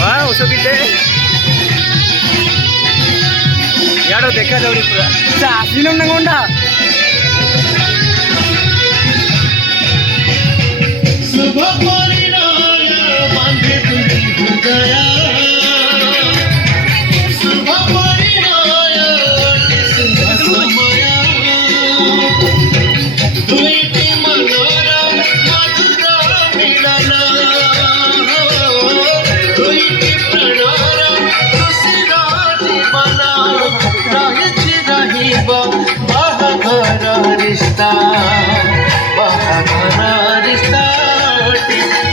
wow सबीते याडो देखा जाउरी पूरा सा आसिनम नंगोंडा शुभ परिणय बांधे तुझी हृदया शुभ परिणय शुभ समय दुईटी मनर मधुर मिलन दुईटी प्राणर खुशीर जीवन रहिछि रहिब बाहाघर रिश्ता बाहाघर रिश्ता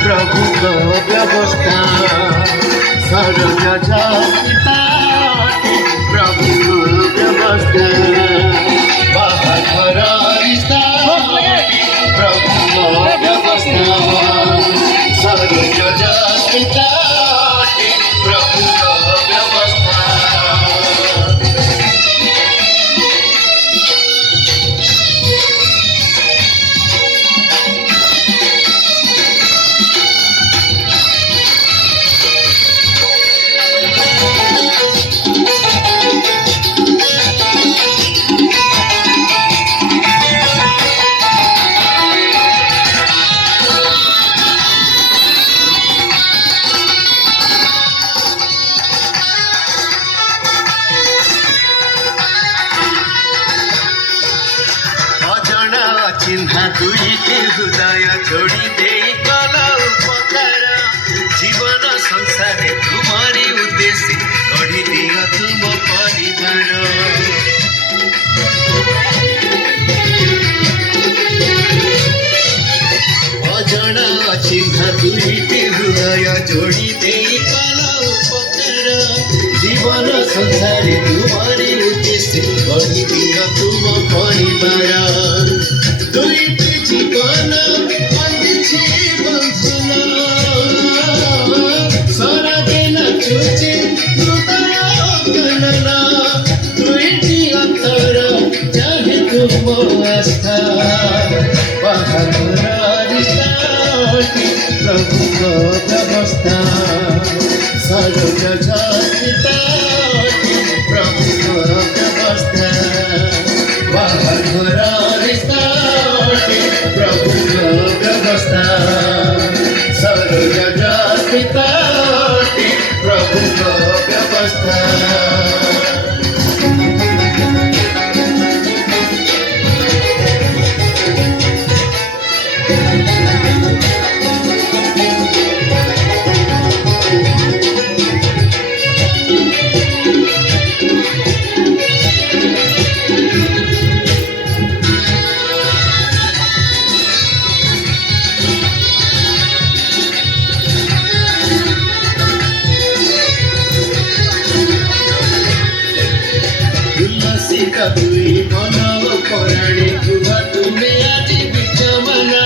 प्रभु को व्यवस्था सरज जाता प्रभु को व्यवस्था बाहाघर रिश्ता प्रभु को व्यवस्था सरज जाता प्रभु को व्यवस्था चिन्हा दुईटी हृदय जोड़ी दे कल उपकार जीवन संसार तुम्हारी उद्देश्य गढ़ी दिया तुम परिवार अजणा चिन्हा दुईटी हृदय जोड़ी दे कल उपकार जीवन संसार तुम्हारी उद्देश्य गढ़ी दिया तुम परिवार दुईटी जीवन बांधिछि बंधन सरगे नाचुछि हृदय कनना दुईटी अंतर चाहे तुम आस्था बाहाघर रिश्ताटी प्रभु को व्यवस्था सरज जाताटी प्रभु को व्यवस्था बाहाघर रिश्ता प्रभु को व्यवस्था सरज जाताटी प्रभु को व्यवस्था उल्लासिका दुई मन पराणे गुहा तुमे आज विचमना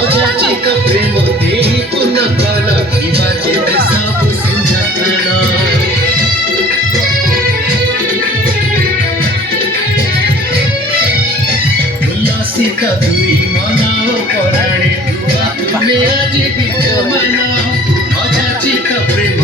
अजाचित प्रेम देहि पुनः कल किबा जेते सब सुंदरना उल्लासिका दुई मन पराणे गुहा तुमे आज विचमना अजाचित प्रेम